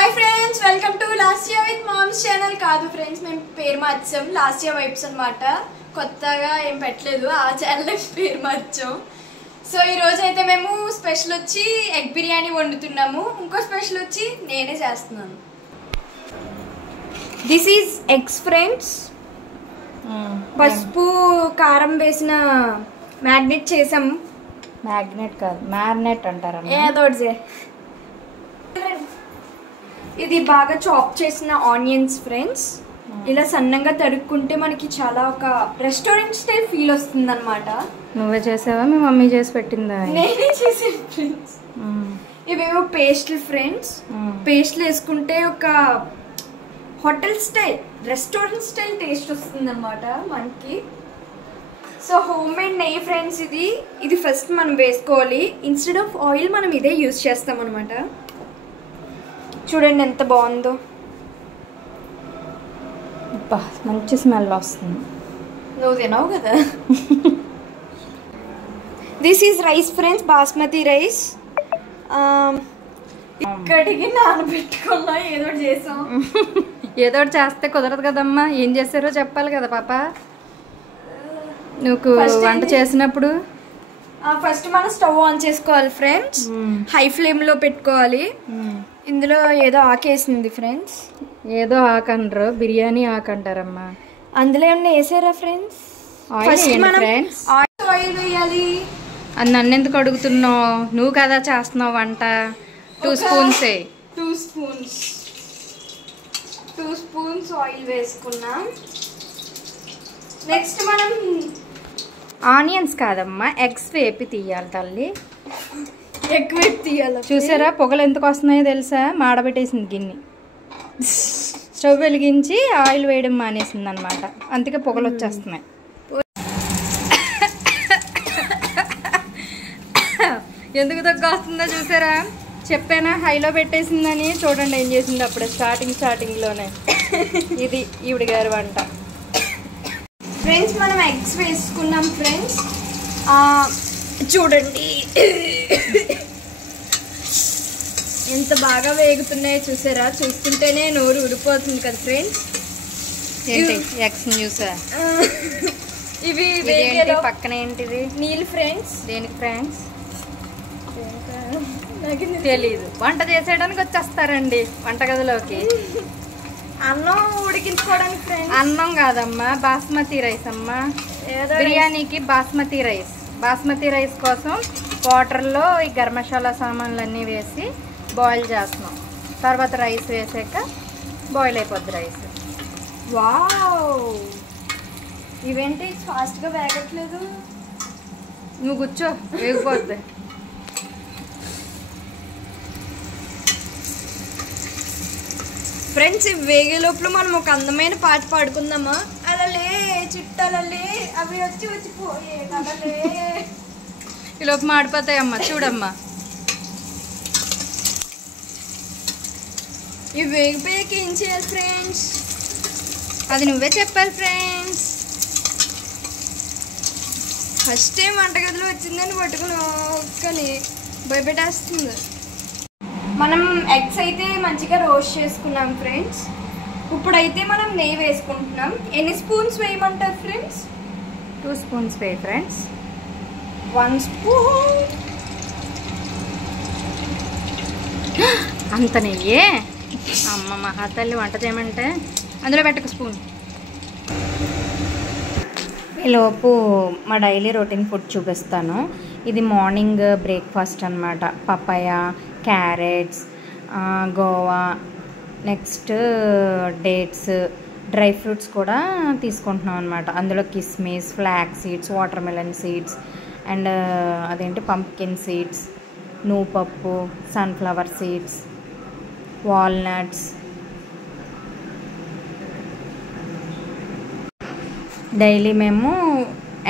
Hi friends, welcome to last year with moms channel. కాదు friends, మేము పేరు మార్చాం. Last year vibes అనమాట. కొత్తగా ఏం పెట్టలేదు, ఆ ఛానల్ పేరు మార్చాం. సో ఈరోజు అయితే మేము స్పెషల్ వచ్చి ఎగ్ బిర్యానీ వండుతున్నాము. ఇంకో స్పెషల్ వచ్చి నేనే చేస్తున్నాను. This is eggs friends. పసుపు కారం వేసిన మ్యాగ్నెట్ చేసాం. మ్యాగ్నెట్ కాదు, మ్యారినేట్ అంటారు. ఏదో ఇది బాగా చాప్ చేసిన ఆనియన్స్ ఫ్రెండ్స్. ఇలా సన్నంగా తరుక్కుంటే మనకి చాలా ఒక రెస్టారెంట్ స్టైల్ ఫీల్ వస్తుంది అనమాట. నువ్వే చేసావా, మీ మమ్మీ చేసి పెట్టిందా? నేనే చేసాను ఫ్రెండ్స్. ఇవేమో పేస్ట్లు ఫ్రెండ్స్. పేస్ట్లు వేసుకుంటే ఒక hotel style, restaurant style taste వస్తుంది అనమాట మనకి. సో హోమ్ మేడ్ నెయ్యి ఫ్రెండ్స్. ఇది ఫస్ట్ మనం వేసుకోవాలి. ఇన్స్టెడ్ ఆఫ్ ఆయిల్ మనం ఇదే యూజ్ చేస్తాం అనమాట. చూడండి ఎంత బాగుందో. మంచి స్మెల్ వస్తుంది. నువ్వు తినవు కదా. This is rice friends, basmati rice. ఇక్కడికి నానబెట్టుకున్నా, ఏదో చేసాం. ఏదో చేస్తే కుదరదు కదమ్మా, ఏం చేశారో చెప్పాలి కదా పాప. నువ్వు వంట చేసినప్పుడు ఫస్ట్ మనం స్టవ్ ఆన్ చేసుకోవాలి ఫ్రెండ్స్. హై ఫ్లేమ్ లో పెట్టుకోవాలి. ఇందులో ఏదో ఆకేసింది ఫ్రెండ్స్. ఏదో ఆకంటారు, బిర్యానీ ఆకంటారమ్మా. అందులో ఏమన్నా వేసారా ఫ్రెండ్స్? ఆయిల్ వేయాలి. అది నన్ను ఎందుకు అడుగుతున్నావు? నువ్వు కదా చేస్తున్నావు వంట. 2 స్పూన్స్. 2 స్పూన్స్ ఆయిల్ వేసుకున్నాం. నెక్స్ట్ మనం ఆనియన్స్ కాదమ్మా, ఎగ్స్ వేపి తీయాలి తల్లి. ఎగ్ వేపి తీయాలి. చూసారా పొగలు ఎందుకు వస్తున్నాయో తెలుసా? మాడబెట్టేసింది గిన్నె. స్టవ్ వెలిగించి ఆయిల్ వేయడం మానేసింది అనమాట, అందుకే పొగలు వచ్చేస్తున్నాయి. ఎందుకు దగ్గు వస్తుందో చూసారా? చెప్పానా హైలో పెట్టేసిందని. చూడండి ఏం చేసింది అప్పుడే స్టార్టింగ్లోనే. ఇది ఈవిడ గారి వంట ఫ్రెండ్స్. మనం ఎగ్స్ వేసుకున్నాం ఫ్రెండ్స్. చూడండి ఎంత బాగా వేగుతున్నాయో చూసారా? చూస్తుంటేనే నోరు ఊడిపోతుంది కదా ఫ్రెండ్స్. ఏంటి ఎగ్స్ చూసా? ఇవి పక్కన ఏంటిది? నీళ్ళు ఫ్రెండ్స్. దేనికి ఫ్రెండ్స్ తెలీదు. వంట చేసేయడానికి వచ్చేస్తారండి వంటగదిలోకి. అన్నం ఉడికించుకోవడానికి ఫ్రెండ్స్. అన్నం కాదమ్మా, బాస్మతి రైస్ అమ్మా. బిర్యానీకి బాస్మతి రైస్. బాస్మతి రైస్ కోసం వాటర్లో ఈ గరం మసాలా సామాన్లు అన్నీ వేసి బాయిల్ చేస్తున్నాం. తర్వాత రైస్ వేసాక బాయిల్ అయిపోద్ది రైస్. వావ్, ఇవేంటి ఫాస్ట్గా వేగట్లేదు? నువ్వు కూర్చో, వేగిపోద్ది. ఫ్రెండ్స్, ఇవి వేగే లోపల మనం ఒక అందమైన పాట పాడుకుందామా? అలలే చిట్టలలే అవి వచ్చిపోయే కదలే. ఈ లోపు మాడిపోతాయమ్మా, చూడమ్మా. ఇవి వేగిపోయాక ఏం చేయాలి ఫ్రెండ్స్? అది నువ్వే చెప్పాలి ఫ్రెండ్స్. ఫస్ట్ టైం వంటగదిలో వచ్చిందని పట్టుకుని ఒక్కని భయపెట్టేస్తుంది. మనం ఎగ్స్ అయితే మంచిగా రోస్ట్ చేసుకున్నాం ఫ్రెండ్స్. ఇప్పుడైతే మనం నెయ్యి వేసుకుంటున్నాం. ఎన్ని స్పూన్స్ వేయమంటారు ఫ్రెండ్స్? 2 స్పూన్స్ వేయి ఫ్రెండ్స్. 1 స్పూన్. అంత నెయ్యే అమ్మ మహాతల్లి వంట చేయమంటే. అందులో పెట్టక స్పూన్. ఈలోపు మా డైలీ రొటీన్ ఫుడ్ చూపిస్తాను. ఇది మార్నింగ్ బ్రేక్ఫాస్ట్ అనమాట. Papaya, carrots, guava, next dates, dry fruits కూడా తీసుకుంటున్నాం అనమాట. అందులో కిస్మిస్, flax seeds, watermelon seeds, and అదేంటి పంప్కిన్ సీడ్స్, నువ్వుపప్పు, సన్ఫ్లవర్ సీడ్స్, వాల్నట్స్. డైలీ మేము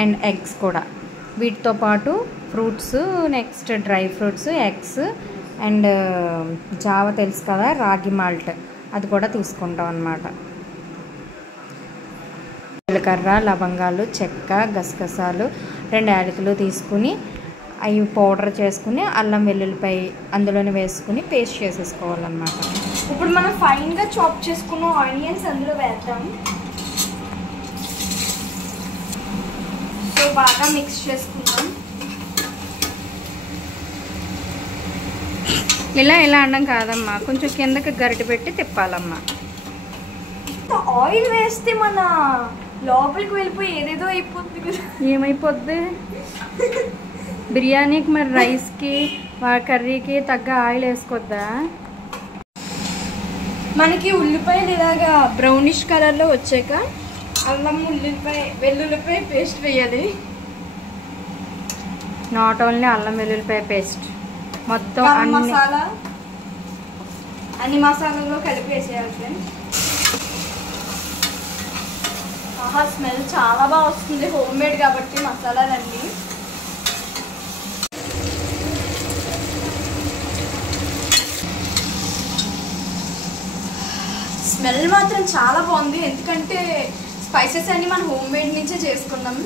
అండ్ ఎగ్స్ కూడా. వీటితో పాటు fruits, next dry fruits, eggs and జావ తెలుసు కదా, రాగి మాల్ట్, అది కూడా తీసుకుంటాం అన్నమాట. జీలకర్ర, లవంగాలు, చెక్క, గసగసాలు, 2 యాలకులు తీసుకుని అవి పౌడర్ చేసుకుని అల్లం వెల్లుల్లిపాయ అందులోనే వేసుకుని పేస్ట్ చేసేసుకోవాలన్నమాట. ఇప్పుడు మనం ఫైన్గా చాప్ చేసుకున్న ఆనియన్స్ అందులో వేద్దాం. సో బాగా మిక్స్ చేసుకుందాం. ఇలా అనడం కాదమ్మా, కొంచెం కిందకి గరిటె పెట్టి తిప్పాలమ్మా. ఆయిల్ వేస్తే మన లోపలికి వెళ్ళిపోయి ఏదేదో అయిపోద్ది కదా. ఏమైపోద్ది? బిర్యానీకి మరి రైస్కి కర్రీకి తగ్గ ఆయిల్ వేసుకోద్దా? మనకి ఉల్లిపాయలు ఇలాగా బ్రౌనిష్ కలర్లో వచ్చాక అల్లం వెల్లుల్లిపాయ పేస్ట్ వేయాలి. నాట్ ఓన్లీ అల్లం వెల్లుల్లిపాయ పేస్ట్, మొత్తం అన్ని మసాలాల్లో కలిపి వేసేయాలి ఫ్రెండ్స్. ఆహా, స్మెల్ చాలా బాగా వస్తుంది. హోమ్ మేడ్ కాబట్టి మసాలాలన్నీ. స్మెల్ మాత్రం చాలా బాగుంది, ఎందుకంటే స్పైసెస్ అన్ని మనం హోమ్ మేడ్ నుంచే చేసుకున్నాం.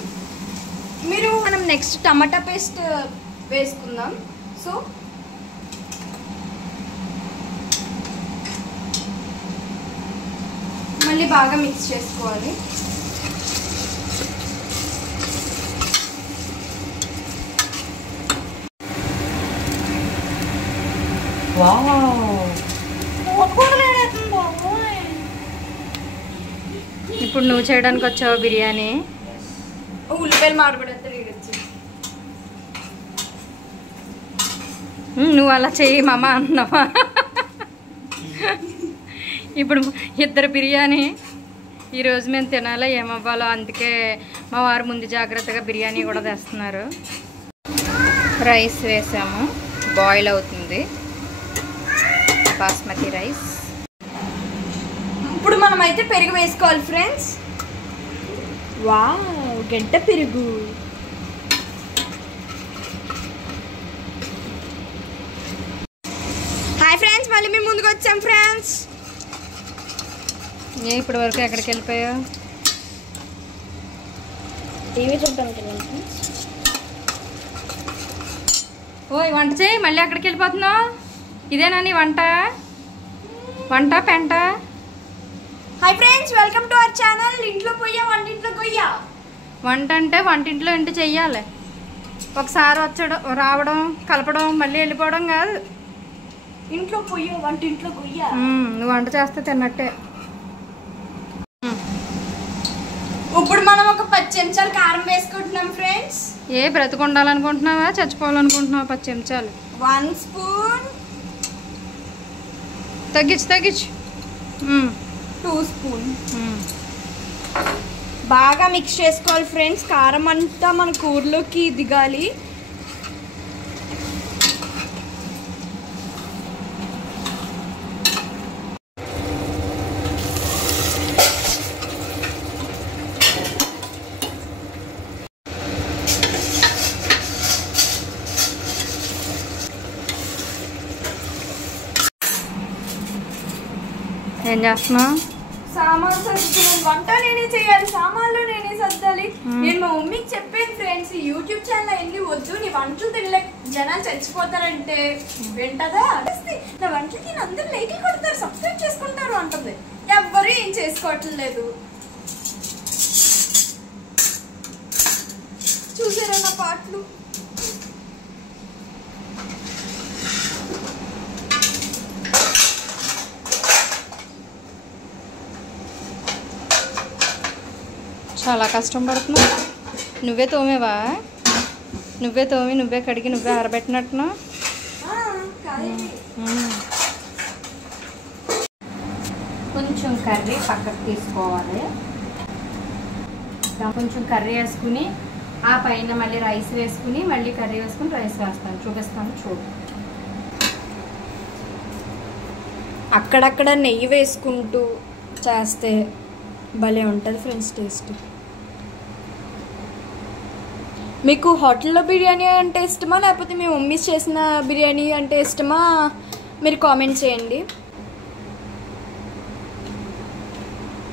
మనం నెక్స్ట్ టమాటా పేస్ట్ వేసుకుందాం. సో మళ్ళీ బాగా మిక్స్ చేసుకోవాలి. ఇప్పుడు నువ్వు చేయడానికి వచ్చావు బిర్యానీ. ఉల్లిపాయలు మాడబడతాడు. నువ్వు అలా చెయ్యి మామ అన్నావా? ఇప్పుడు ఇద్దరు బిర్యానీ ఈరోజు మేము తినాలో ఏమవ్వాలో, అందుకే మా వారు ముందు జాగ్రత్తగా బిర్యానీ కూడా తెస్తున్నారు. రైస్ వేసాము, బాయిల్ అవుతుంది బాస్మతి రైస్. ఇప్పుడు మనం అయితే పెరుగు వేసుకోవాలి ఫ్రెండ్స్. వావ్, గంట పెరుగు. హాయ్ ఫ్రెండ్స్, మళ్ళీ మేము ముందుకు వచ్చాం ఫ్రెండ్స్. ఇప్పటి వరకు ఎక్కడికి వెళ్ళిపోయావు? టీవీ చూడడానికి వెళ్ళాం ఫ్రెండ్స్. ఓయ్ వంట చేయి, మళ్ళీ అక్కడికి వెళ్ళిపోతున్నావు? ఇదేనా నీ వంట పెంట? Hi friends, welcome to our channel. ఇంట్లో పోయా వంటింట్లో కొయ్యా. వంట అంటే వంటింట్లో ఇంటి చెయ్యాలి. ఒకసారి వచ్చడం, రావడం, కలపడం, మళ్ళీ వెళ్ళిపోవడం కాదు. ఇంట్లో పోయా వంటింట్లో కొయ్యా. నువ్వు వంట చేస్తే తిన్నట్టే. ఇప్పుడు మనం ఒక 10 చెంచాలు కారం వేసుకుంటున్నాం ఫ్రెండ్స్. బ్రతుకుండాలనుకుంటున్నావా, చచ్చిపోవాలనుకుంటున్నావా? 10 చెంచాలు. 1 స్పూన్. తగ్గించు 2 స్పూన్. బాగా మిక్స్ చేసుకోవాలి ఫ్రెండ్స్. కారం అంతా మన కూరలోకి దిగాలి. ఏం చేస్తున్నావు? సామాన్లు సర్దుతున్నాను. వంట నేనే చేయాలి, సామాన్లు నేనే సర్దాలి. నేను మా మమ్మీకి చెప్పాను ఫ్రెండ్స్, ఈ యూట్యూబ్ ఛానల్ ఎన్ని వద్దు, నీ వంటలు తినలేక జనాలు చచ్చిపోతారంటే వింటదా? నా వంటలు తిని అందరూ లైక్లు కొడతారు, సబ్స్క్రైబ్ చేసుకుంటారు అంటుంది. ఎవ్వరూ ఏం చేసుకోవట్లేదు. చూసారా నా పాటలు? చాలా కష్టం పడుతున్నావు. నువ్వే తోమేవా? నువ్వే తోమి, నువ్వే కడిగి, నువ్వే ఆరబెట్టినట్టున్నా. కొంచెం కర్రీ పక్కకు తీసుకోవాలి. కొంచెం కర్రీ వేసుకుని ఆ పైన మళ్ళీ రైస్ వేసుకుని, మళ్ళీ కర్రీ వేసుకుని రైస్ వేస్తాను, చూపిస్తాను చూడు. అక్కడక్కడ నెయ్యి వేసుకుంటూ చేస్తే భలే ఉంటుంది ఫ్రెండ్స్ టేస్ట్. మీకు హోటల్లో బిర్యానీ అంటే ఇష్టమా, లేకపోతే మీ మమ్మీ చేసిన బిర్యానీ అంటే ఇష్టమా? మీరు కామెంట్ చేయండి.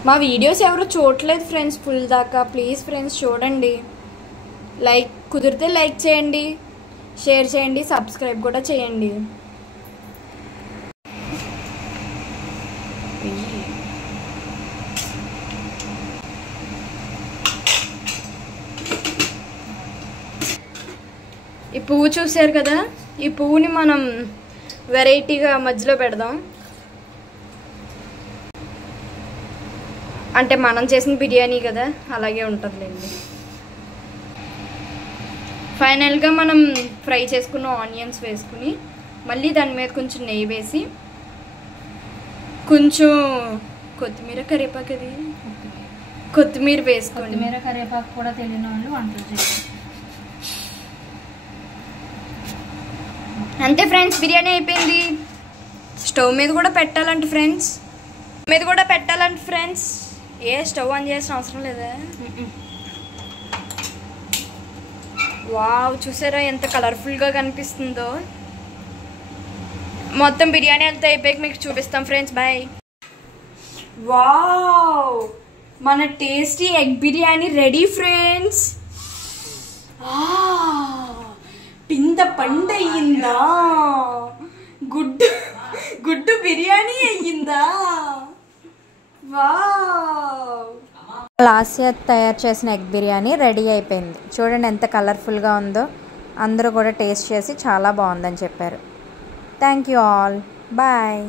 మా వీడియోస్ ఎవరు చూడలేదు ఫ్రెండ్స్ ఫుల్ దాకా. ప్లీజ్ ఫ్రెండ్స్ చూడండి. కుదిరితే లైక్ చేయండి, షేర్ చేయండి, సబ్స్క్రైబ్ కూడా చేయండి. ఈ పువ్వు చూసారు కదా, ఈ పువ్వుని మనం వెరైటీగా మధ్యలో పెడదాం. అంటే మనం చేసిన బిర్యానీ కదా, అలాగే ఉంటుందిలేండి. ఫైనల్గా మనం ఫ్రై చేసుకున్న ఆనియన్స్ వేసుకుని మళ్ళీ దాని మీద కొంచెం నెయ్యి వేసి కొంచెం కొత్తిమీర కరివేపాకు, అది కొత్తిమీర వేసుకోండి. కొత్తిమీర కరివేపాకు కూడా తెలియని వాళ్ళు వంటలు చేయాలి. అంతే ఫ్రెండ్స్, బిర్యానీ అయిపోయింది. స్టవ్ మీద కూడా పెట్టాలంటే ఫ్రెండ్స్, ఏ స్టవ్ ఆన్ చేయాల్సిన అవసరం లేదా? వావ్, చూసారా ఎంత కలర్ఫుల్గా కనిపిస్తుందో. మొత్తం బిర్యానీ అంతా అయిపోయాక మీకు చూపిస్తాం ఫ్రెండ్స్. బాయ్. వావ్, మన tasty egg biryani ready friends. పింద పండు అయ్యిందా, గుడ్డు బిర్యానీ అయ్యిందా. వావ్, లాస్ట్ ఇయర్ తయారు చేసిన ఎగ్ బిర్యానీ రెడీ అయిపోయింది. చూడండి ఎంత కలర్ఫుల్గా ఉందో. అందరూ కూడా టేస్ట్ చేసి చాలా బాగుందని చెప్పారు. Thank you all. బాయ్.